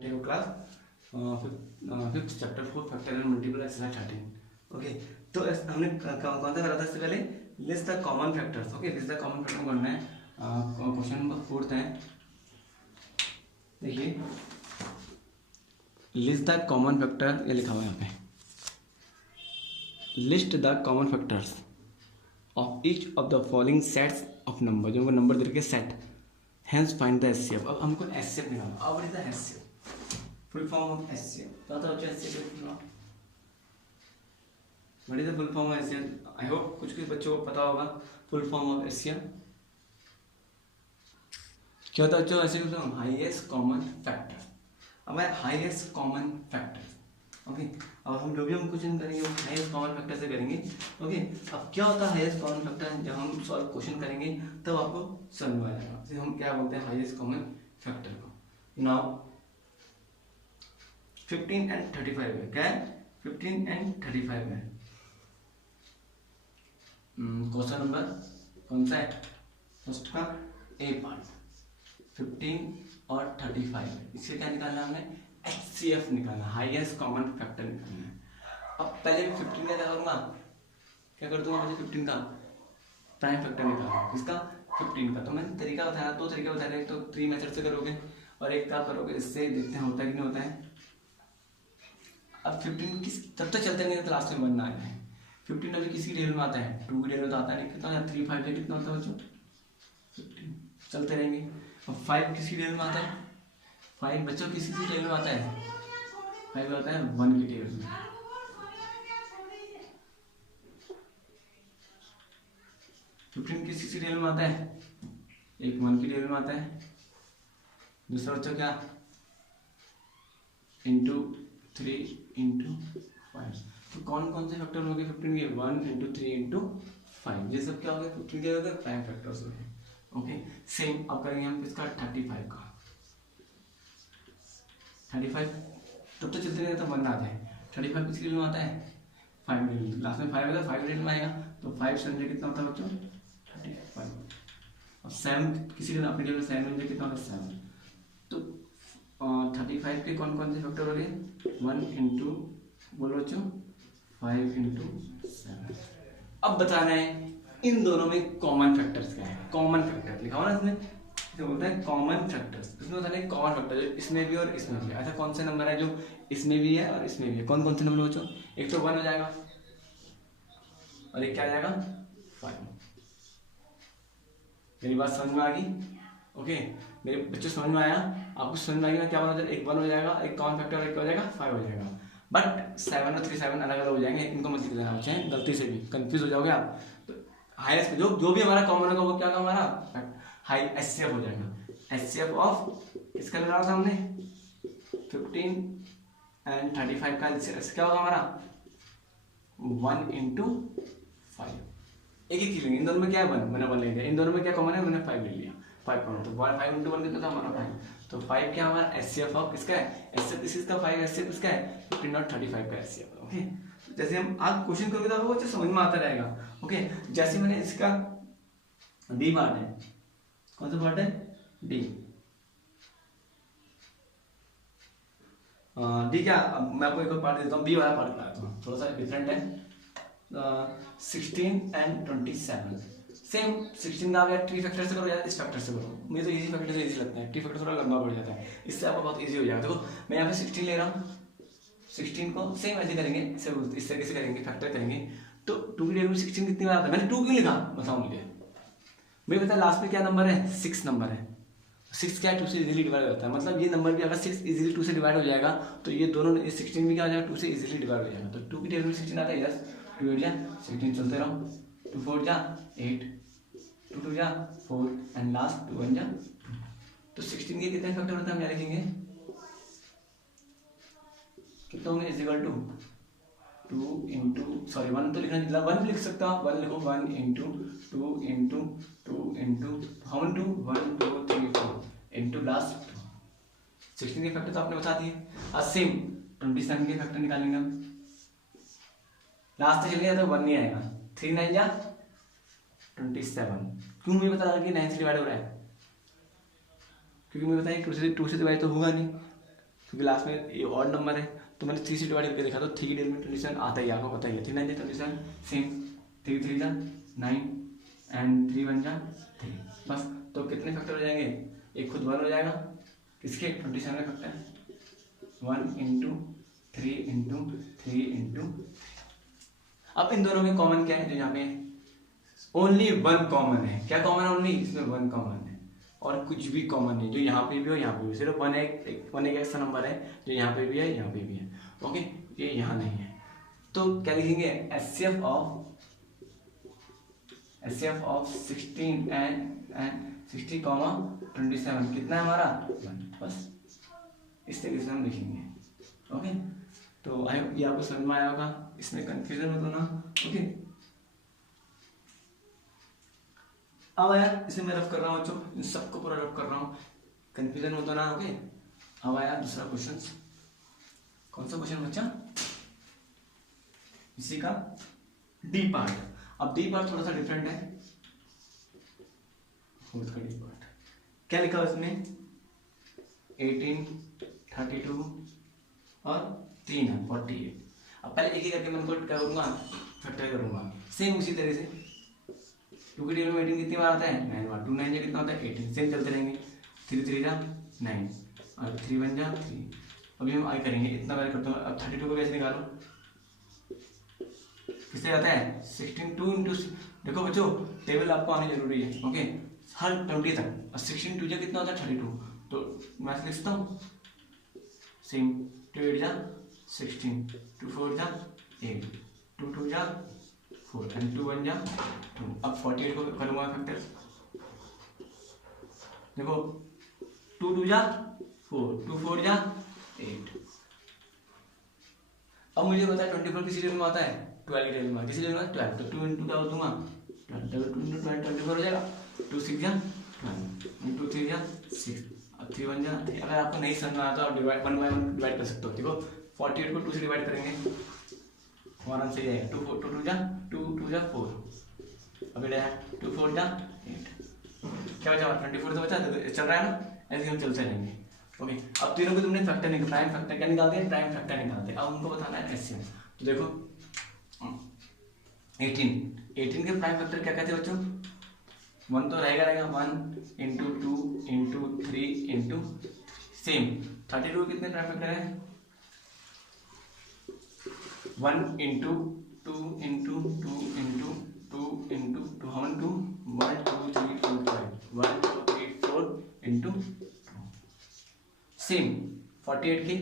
Class fifth chapter 4 factorial multiple exercise 13। Okay, तो हमने कौन सा करा था इससे पहले? List the common factors. Okay, list the common factor करना है। क्वेश्चन नंबर 4 है, देखिए लिस्ट द कॉमन फैक्टर, ये लिखा हुआ है यहाँ पे, list the common factors of each of the following sets of number, जो नंबर दे रखे set, hence find the HCF. अब हमको एचसीएफ निकालना। अब what is the HCF? Full form of HCF क्या होता है बच्चों? HCF what is the full form of HCF? I hope कुछ बच्चों को पता होगा फुल फॉर्म ऑफ एचसीएफ क्या होता है बच्चों? ऐसे हाईएस्ट कॉमन फैक्टर। अब है हाईएस्ट कॉमन फैक्टर। ओके, अब हम जो भी हम क्वेश्चन करेंगे वो हाईएस्ट कॉमन फैक्टर से करेंगे। ओके, अब क्या होता है हाईएस्ट कॉमन फैक्टर? जब हम सॉल्व क्वेश्चन करेंगे तब आपको समझ में आ जाएगा। तो हम क्या बोलते हैं हाईएस्ट कॉमन फैक्टर को। नाउ 15 एंड 35 है। क्या है? 15 एंड 35 है। क्वेश्चन नंबर कौन सा है? फर्स्ट का ए पार्ट 15 और 35 है। इससे क्या निकालना है हमने? HCF निकालना, हाईएस्ट कॉमन फैक्टर निकालना है। अब पहले मैं 15 का क्या करूँगा? क्या कर दूंगा मुझे? 15 का प्राइम फैक्टर निकालना। किसका? 15 का। तो मैंने तरीका बताया, दो तरीका बताया, एक तो 3 मेथड से करोगे और एक का करोगे इससे, देखते हैं होता है कि नहीं होता है। अब 15 किस तब तक चलते नहीं तो लास्ट में बनना है। 15 अभी किसी टेबल में आता है, 2 की टेबल में तो आता नहीं। कितना 3 5 कितना होता है बच्चों? 15 चलते रहेंगे। अब 5 किसी टेबल में आता है? 5 बच्चों किसी टेबल में आता है? 5 आता है 1 की टेबल में। फिफ्टीन किसी टेबल में आता है? एक 1 की टेबल में आता है। दूसरा बच्चों क्या? Into 3 into 5। तो कौन कौन से फैक्टर हो गए 15 के? 1 इंटू 3 इंटू 5। ये सब क्या हो गया? 15 के हो गए प्राइम फैक्टर्स हो गए। ओके, सेम अब करेंगे हम इसका 35 का। 35 तब तो चलते रहता, 1 आता है। 35 किसके लिए आता है? 5 मिनट, लास्ट में 5 आएगा, 5 मिनट में आएगा। तो 5 संजय कितना होता है बच्चों? 35। अब 7 किसी लिए अपने टेबल 7 में कितना होता है? 7। तो 35 के कौन कौन से फैक्टर हो गए? 1 इंटू बोलो बच्चों 5 इंटू 7। अब बताना है इन दोनों में कॉमन फैक्टर्स क्या है। कॉमन फैक्टर लिखा हुआ ना इसमें, तो बोलता है कॉमन फैक्टर्स। इसमें बताना है कॉमन फैक्टर जो इसमें भी और इसमें भी। ऐसा कौन सा नंबर है जो इसमें भी है और इसमें भी है? कौन कौन से नंबर बच्चों? एक तो 1 हो जाएगा और एक क्या आ जाएगा? 5। मेरी बात समझ में आ गई? ओके, मेरे बच्चों समझ में आया? आपको समझ में आ गया क्या होना? एक 1 हो जाएगा, एक कॉमन फैक्टर, एक हो जाएगा 5 हो जाएगा। बट 7 और 3 7 अलग अलग हो जाएंगे, इनको मत लिख देना बच्चे, गलती से भी कंफ्यूज हो जाओगे आप। तो हाईएस्ट जो भी हमारा कॉमन होगा वो क्या होगा? हमारा हाई एचसीएफ हो जाएगा। एचसीएफ ऑफ किसका निकाला था हमने? 15 एंड 35 का क्या होगा हमारा? 1 इंटू 5। एक ही लेंगे, इन दोनों में क्या है? 1 मैंने 1 ले लिया। इन दोनों में क्या कॉमन है? मैंने 5 ले लिया। 5 कॉमन, तो 5 इंटू 1 कितना था हमारा? 5। तो 5 क्या हमारा एचसीएफ ऑफ किसका है? एचसीएफ इसका 5 एचसीएफ किसका है? 15 और 35 का एचसीएफ। ओके, जैसे हम आप क्वेश्चन करोगे तो आपको अच्छे समझ में आता रहेगा। ओके, जैसे मैंने इसका डी पार्ट है, कौन सा पार्ट है? डी। डी क्या? मैं आपको एक और पार्ट देता हूँ, बी वाला पार्ट बताता हूँ, थोड़ा सा डिफरेंट है। 16 एंड 27 सेम। 16 का आप 3 फैक्टर से करो या इस फैक्टर से करो, मुझे तो इजी फैक्टर से इजी लगता है। 3 फैक्टर थोड़ा लंबा पड़ जाता है, इससे आपको बहुत इजी हो जाएगा। देखो मैं यहाँ पे 16 ले रहा हूँ, 16 को सेम ऐसे करेंगे, इस तरीके से करेंगे, फैक्टर करेंगे। तो 2 की टेबल में 16 कितनी बार आता है? मैंने 2 क्यों लिखा बताओ मुझे पता है लास्ट में क्या नंबर है? 6 नंबर है। 6 क्या है? 2 से इजीली डिवाइड होता है। मतलब ये नंबर भी अगर 6 इजीली 2 से डिवाइड हो जाएगा तो ये दोनों 16 भी क्या हो जाएगा? 2 से इजीली डिवाइड हो जाएगा। तो 2 की टेबल में 16 आता है, यस। 2 8 जा 16 चलते रहो, 2 4 जा 8, 2 2 जा 4 एंड लास्ट 2 1 जा 2। तो 16 के कितने फैक्टर होते हैं हम यहाँ लिखेंगे? कितना होंगे? Is equal to 2 into, sorry 1 तो लिखना, 1 लिख सकते हो आप। 1 लिखो, 1 into 2 into 2 into how to 1 2 3 4 into last 2। 16 के फैक्टर तो आपने बता दिए। अब सेम 27 के फैक्टर निकालेंगे हम। लास्ट तक चलिए तो 1 नहीं आएगा। 3 9 जा 27। क्यों मुझे पता लगा कि 9 से डिवाइड हो रहा है? क्योंकि मुझे पता है 2 से डिवाइड तो होगा नहीं। क्योंकि लास्ट में ये ऑड नंबर है, तो मैंने 3 से डिवाइड करके देखा तो 3 की डिग्री में 27 आता ही, आपको पता ही है। 3 9 27 सेम, 3 3 9 एंड 3 1 3, बस। तो कितने फैक्टर हो जाएंगे, एक खुद 1 हो जाएगा, किसके 27 का फैक्टर 1 इंटू 3 इंटू 3 इंटू। अब इन दोनों में कॉमन क्या है, जो यहाँ पे ओनली 1 कॉमन है। क्या कॉमन है, ओनली इसमें 1 कॉमन है, और कुछ भी कॉमन नहीं, जो यहाँ पे भी हो यहाँ पे भी, सिर्फ 1 एक ऐसा नंबर है जो यहाँ पे भी है यहाँ पे भी है। ओके, ये यहाँ नहीं है, तो क्या लिखेंगे, एचसीएफ ऑफ 16 एंड 60 कॉमा 27 कितना है हमारा 1, बस इस तरीके से हम लिखेंगे। ओके, तो आई होप ये आपको समझ में आया होगा, इसमें कंफ्यूजन हो तो ना। ओके, अब आया, इसे मैं रफ कर रहा हूँ बच्चों, इन सबको पूरा रफ कर रहा हूँ, कंफ्यूजन हो तो ना। ओके, अब आया दूसरा क्वेश्चन। कौन सा क्वेश्चन बच्चा, इसी का डी पार्ट। अब डी पार्ट थोड़ा सा डिफरेंट है, उसका डी पार्ट क्या लिखा है उसमें, 18 32 और 3 है 48। अब पहले एक ही करके मैं उनको क्या करूंगा, फैक्टर करूंगा, सेम उसी तरह से। 2 की डिग्री में 18 कितनी बार आता है, 9 बार। 2 9 कितना होता है 18, सेम चलते रहेंगे। 3 3 जा 9 और 3 1 जा 3। अभी हम आगे करेंगे, इतना बार करता हूँ। अब 32 को कैसे निकालो, किससे आता है 16 2 इंटू। देखो बच्चों, टेबल आपको आनी जरूरी है। ओके, हर 20 तक। 16 2 जा कितना होता है 32, तो मैं लिखता हूँ सेम। 2 8 जा 16, 2 4 जा 8, 2 2 जा 4 एंड 2 1 जा 2। अब 48 को करूँगा फैक्टर, देखो 2 2 जा 4, 2 4 जा 8। अब मुझे पता है 24 किसी टेबल में आता है, 12 की टेबल में, किसी टेबल में 12, तो 2 इंटू क्या दूंगा 12, 2 इंटू 24 हो जाएगा। 2 6 जा 12 इंटू 3 जा 6, अब 3 1 जा 3। अगर आपको नहीं समझ में आता तो आप डिवाइड 1 बाय 1 डिवाइड कर सकते हो। देखो 48 को 2 से डिवाइड करेंगे, हमारा आंसर ये है 2 4 2 2 जा 2 2 जा 4। अब ये 2 4 जा 8, क्या बचा 24 तो बचा, चल रहा है ना, ऐसे हम चलते रहेंगे। ओके, अब तीनों को तुमने फैक्टर निकाल, प्राइम फैक्टर क्या निकालते हैं, प्राइम फैक्टर निकालते हैं। अब उनको बताना है एचसीएफ। तो देखो 18 के प्राइम फैक्टर क्या कहते हैं बच्चों, 1 तो रहेगा 1 इंटू 2 इंटू 3 इंटू सेम। 32 कितने प्राइम फैक्टर है, 1 इंटू 2 इंटू 2 इंटू 2 इंटू 2, हम 2 1 2 3 4 5 1 2 3 4 इंटू सेम। 48 के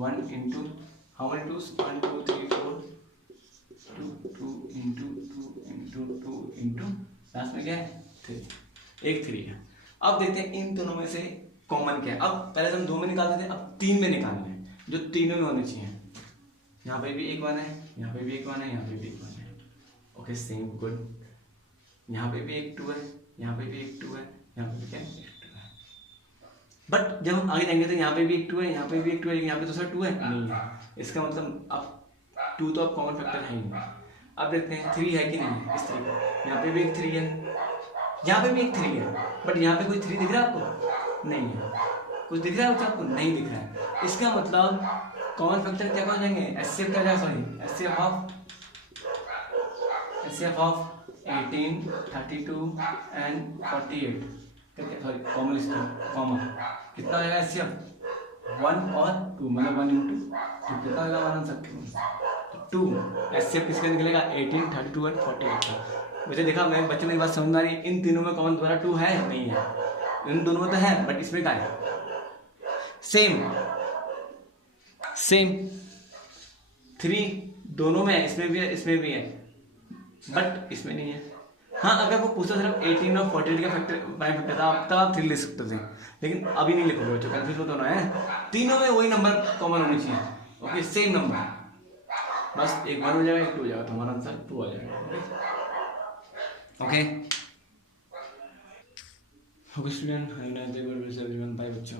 1 into how many 2 1 2 3 4 2 2 into 2 into 2 into last में क्या है 3, एक 3 है। अब देखते हैं इन दोनों में से कॉमन क्या है। अब पहले हम 2 में निकालते थे, अब 3 में निकालना है, जो तीनों में होने चाहिए। यहाँ पे भी एक 1 है, यहाँ पे भी एक 1 है, यहाँ पे भी एक 1 है। ओके सेम गुड, यहाँ पे भी एक 2 है, यहाँ पे भी एक 2 है, यहाँ पे भी क्या है, बट जब हम आगे जाएंगे तो यहाँ पे भी एक 2 है, यहाँ पे भी एक 2 है, लेकिन यहाँ पे दूसरा 2 है नहीं है। इसका मतलब अब 2 तो अब कॉमन फैक्टर है ही नहीं। अब देखते हैं 3 है कि नहीं है, इस तरीके यहाँ पे भी एक 3 है, यहाँ पे भी एक 3 है, बट यहाँ पे कोई 3 दिख रहा है आपको, नहीं है। कुछ दिख रहा है आपको, नहीं दिख रहा है। इसका मतलब कॉमन फैक्टर क्या हो जाएंगे, एचसीएफ क्या जाएगा, sorry HCF of 18 32 and 48, sorry common common कितना आएगा एचसीएफ 1 और 2, मतलब 1 इंटू 2 कितना आएगा हमारा आंसर 2। एचसीएफ किसका निकलेगा 18 32 एंड 48 का। वैसे देखा मैं बच्चों में बात समझ में आ रही है, इन तीनों में कॉमन दोबारा 2 है नहीं है, इन दोनों में तो है बट इसमें क्या है, सेम 3 दोनों में है, इसमें भी है इसमें भी है, बट इसमें नहीं है। हाँ अगर वो पूछता सिर्फ 18 और 48 का फैक्टर प्राइम फैक्टर था, तब आप 3 लिख सकते थे, लेकिन अभी नहीं लिखोगे बच्चों, कंफ्यूज हो दोनों है। तीनों में वही नंबर कॉमन होने चाहिए। ओके सेम नंबर, बस एक 1 हो जाएगा एक 2 हो जाएगा, तो हमारा आंसर 2 आ जाएगा। ओके स्टूडेंट, बाय बच्चों।